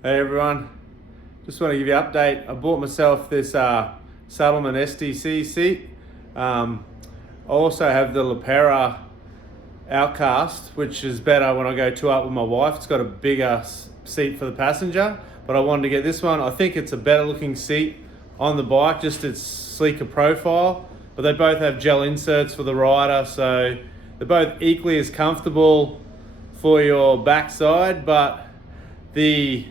Hey everyone, just want to give you an update. I bought myself this Saddleman SDC seat. I also have the Lepera Outcast, which is better when I go two up with my wife. It's got a bigger seat for the passenger, but I wanted to get this one. I think it's a better looking seat on the bike, just its sleeker profile, but they both have gel inserts for the rider, so they're both equally as comfortable for your backside, but the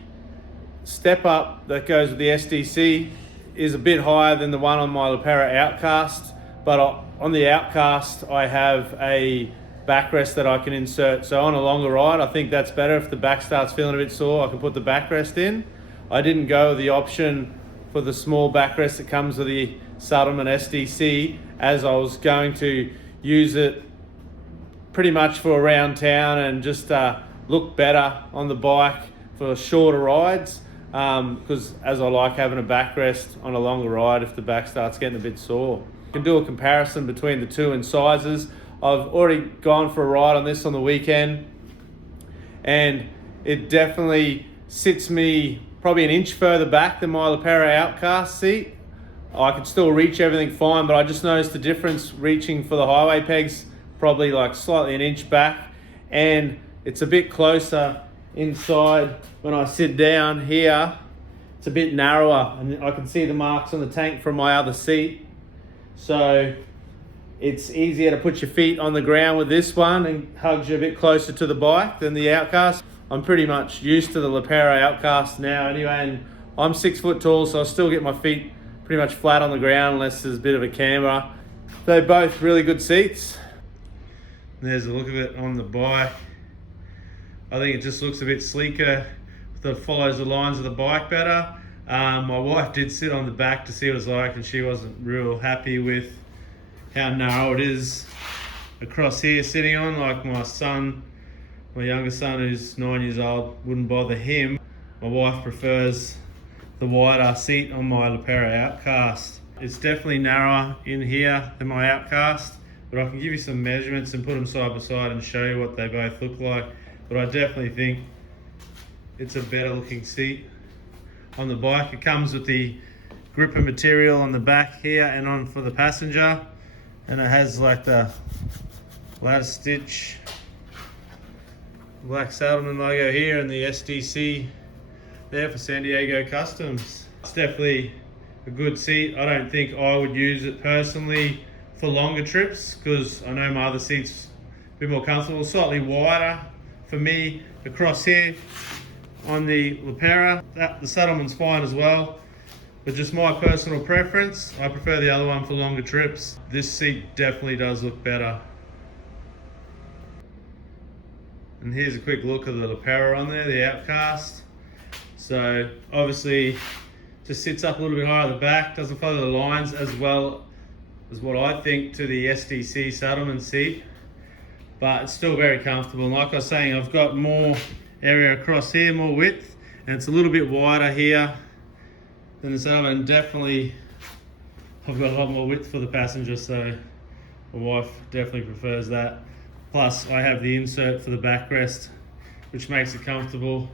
step up that goes with the SDC is a bit higher than the one on my Lepera Outcast, but on the Outcast I have a backrest that I can insert, so on a longer ride I think that's better. If the back starts feeling a bit sore, I can put the backrest in. I didn't go with the option for the small backrest that comes with the Saddleman SDC, as I was going to use it pretty much for around town and just look better on the bike for shorter rides, because as I like having a backrest on a longer ride if the back starts getting a bit sore. You can do a comparison between the two in sizes. I've already gone for a ride on this on the weekend, and it definitely sits me probably an inch further back than my Lepera Outcast seat. I could still reach everything fine, but I just noticed the difference reaching for the highway pegs, probably like slightly an inch back, and it's a bit closer inside. When I sit down here, it's a bit narrower and I can see the marks on the tank from my other seat, so it's easier to put your feet on the ground with this one and hugs you a bit closer to the bike than the Outcast. I'm pretty much used to the Lepera Outcast now anyway, and I'm 6 foot tall, so I still get my feet pretty much flat on the ground unless there's a bit of a camber. They're both really good seats. There's a look of it on the bike. I think it just looks a bit sleeker, that follows the lines of the bike better. My wife did sit on the back to see what it's like, and she wasn't real happy with how narrow it is across here sitting on. Like my son, my younger son who's 9 years old, wouldn't bother him. My wife prefers the wider seat on my Lepera Outcast. It's definitely narrower in here than my Outcast, but I can give you some measurements and put them side by side and show you what they both look like. But I definitely think it's a better looking seat on the bike. It comes with the gripper material on the back here and on for the passenger, and it has like the ladder stitch black Saddleman logo here and the SDC there for San Diego Customs. It's definitely a good seat. I don't think I would use it personally for longer trips, because I know my other seat's a bit more comfortable, slightly wider for me across here on the Lepera. The Saddleman's fine as well, but just my personal preference, I prefer the other one for longer trips. This seat definitely does look better. And here's a quick look of the Lepera on there, the Outcast. So obviously just sits up a little bit higher at the back, doesn't follow the lines as well as what I think to the SDC Saddleman seat, but it's still very comfortable. And like I was saying, I've got more area across here, more width, and it's a little bit wider here than the Saddleman. Definitely I've got a lot more width for the passenger, so my wife definitely prefers that. Plus I have the insert for the backrest, which makes it comfortable.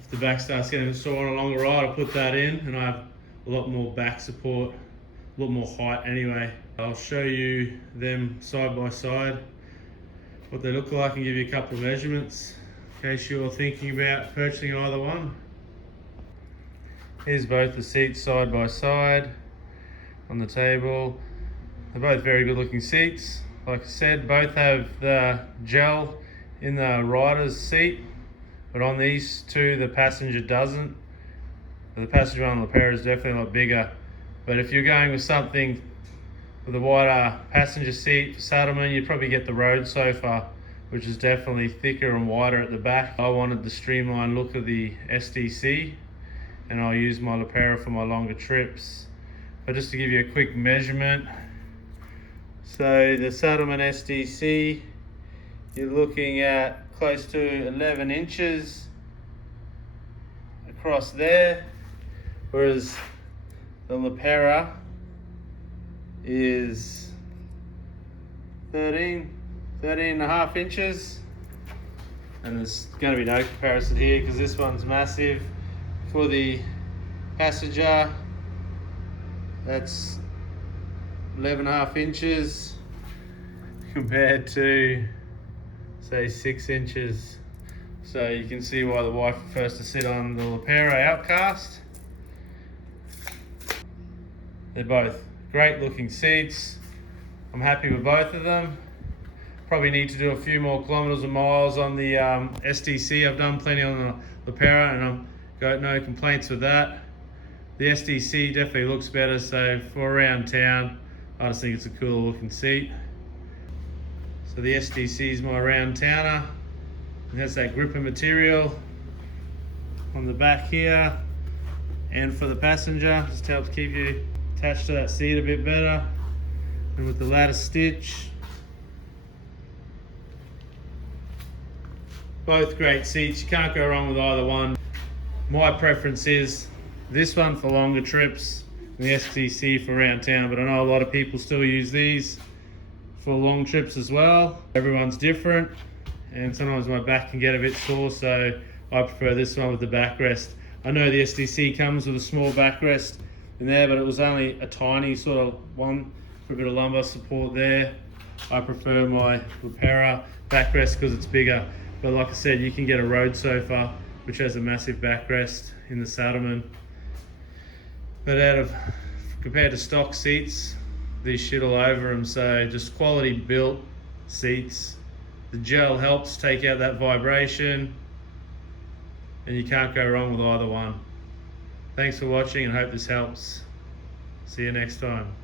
If the back starts getting a bit sore on a longer ride, I'll put that in, and I have a lot more back support, a lot more height anyway. I'll show you them side by side, what they look like, and give you a couple of measurements in case you're thinking about purchasing either one. Here's both the seats side by side on the table. They're both very good looking seats. Like I said, both have the gel in the rider's seat, but on these two the passenger doesn't. The passenger on the Lepera is definitely a lot bigger, but if you're going with something with a wider passenger seat for Saddleman, you'd probably get the road sofa, which is definitely thicker and wider at the back. I wanted the streamlined look of the SDC, and I'll use my Lepera for my longer trips. But just to give you a quick measurement, so the Saddleman SDC, you're looking at close to 11 inches across there, whereas the Lepera is 13 and a half inches, and there's going to be no comparison here because this one's massive for the passenger, that's 11.5 inches compared to say 6 inches. So you can see why the wife prefers to sit on the Lepera Outcast. They're both great looking seats. I'm happy with both of them. Probably need to do a few more kilometers and miles on the SDC. I've done plenty on the Lepera and I've got no complaints with that. The SDC definitely looks better, so for around town, I just think it's a cool looking seat. So the SDC is my round towner. It has that gripper material on the back here, and for the passenger, just helps keep you attached to that seat a bit better. And with the lattice stitch, both great seats. You can't go wrong with either one. My preference is this one for longer trips and the SDC for around town, but I know a lot of people still use these for long trips as well. Everyone's different, and sometimes my back can get a bit sore, so I prefer this one with the backrest. I know the SDC comes with a small backrest in there, but it was only a tiny sort of one for a bit of lumbar support there. I prefer my Lepera backrest because it's bigger, but like I said, you can get a road sofa which has a massive backrest in the Saddleman. But compared to stock seats, these shit all over them, so just quality built seats. The gel helps take out that vibration, and you can't go wrong with either one. Thanks for watching and hope this helps. See you next time.